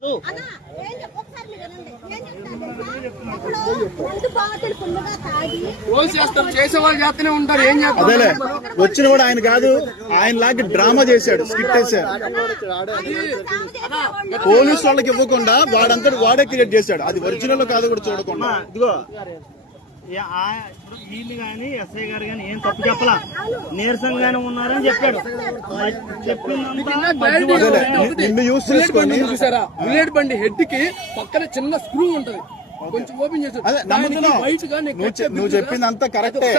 అదేలే వచ్చిన కూడా ఆయన కాదు, ఆయన లాగా డ్రామా చేశాడు, స్కిట్ చేశాడు. పోలీసు వాళ్ళకి ఇవ్వకుండా వాడంతా వాడే క్రియేట్ చేశాడు. అది ఒరిజినల్ కాదు కూడా చూడకుండా. ఇదిగో వీళ్ళు గాని ఎస్ఐ గారు గాని ఏం తప్పు చెప్పలా, నీరసంగానే ఉన్నారని చెప్పాడు. నిన్ను యూస్ చేసుకొని చూసారా, బుల్లెట్ బండి హెడ్ కి పక్కన చిన్న స్క్రూ ఉంటది, కొంచెం ఓపెన్ చేసి నువ్వు చెప్పిందంతా కరెక్టే,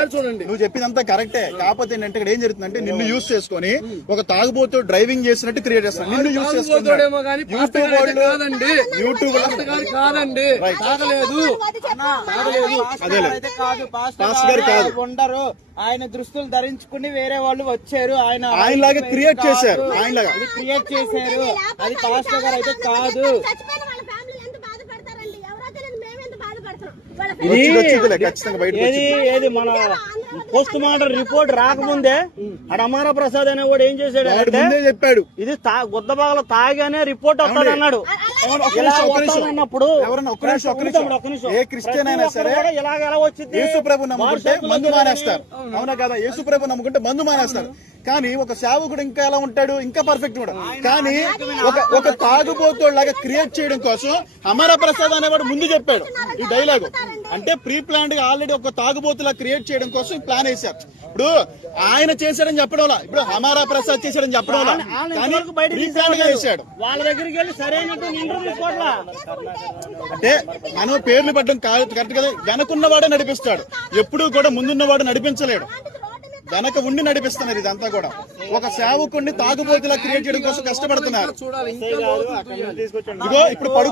నువ్వు చెప్పిందంతా కరెక్టే. కాకపోతే ఏంటంటే ఇక్కడ ఏం జరుగుతుందంటే నిన్ను యూస్ చేసుకొని ఒక తాగుబోతు డ్రైవింగ్ చేసినట్టు క్రియేట్ చేస్తాను. నిన్ను యూస్ చేసుకుంటాడు యూట్యూబ్ కాదండి, ఉండరు. ఆయన దుస్తులు ధరించుకుని వేరే వాళ్ళు వచ్చారు, ఆయన లాగా క్రియేట్ చేశారు, ఆయన లాగా క్రియేట్ చేశారు. అది పాస్టర్ గారు అయితే కాదు. ఏది మన పోస్ట్ మార్టం రిపోర్ట్ రాకముందే అమరా ప్రసాద్ అనేవాడు ఏం చేశాడు అంటే చెప్పాడు, ఇది గుద్దబాగలో తాగానే రిపోర్ట్ వస్తాడు అన్నాడు. అన్నప్పుడు ఏ క్రిస్టియన్ అయినా సరే ఎలా వచ్చింది, యేసు ప్రభు నమ్ముకుంటే మందు మానేస్తారు, అవునా కదా? యేసు ప్రభు నమ్ముకుంటే మందు మానేస్తారు. కానీ ఒక సేవకుడు ఇంకా ఎలా ఉంటాడు, ఇంకా పర్ఫెక్ట్ కూడా. కానీ ఒక తాగుబోతులాగా క్రియేట్ చేయడం కోసం అమరా ప్రసాద్ అనేవాడు ముందు చెప్పాడు ఈ డైలాగు. అంటే ప్రీ ప్లాన్డ్ గా ఆల్రెడీ ఒక తాగుబోతులా క్రియేట్ చేయడం కోసం ప్లాన్ వేశారు. ఇప్పుడు ఆయన చేశాడని చెప్పడం వల్ల, ఇప్పుడు అమరా ప్రసాద్ చేశాడని చెప్పడం వల్ల, కానీ ప్రీ ప్లాన్ గా చేశాడు. వాళ్ళ దగ్గరికి వెళ్ళి సరైనటువంటి ఇంటర్వ్యూ తీసుకోవట్లా. అంటే మనం పేర్లు పడ్డం కరెక్ట్ కదా. వెనకున్నవాడే నడిపిస్తాడు, ఎప్పుడూ కూడా ముందున్నవాడు నడిపించలేడు, వెనక ఉండి నడిపిస్తున్నారు. ఇదంతా కూడా ఒక సేవకుడిని తాగుబోతులా క్రియేట్ చేయడం కోసం కష్టపడుతున్నారు. ఇదిగో ఇప్పుడు పడుకున్న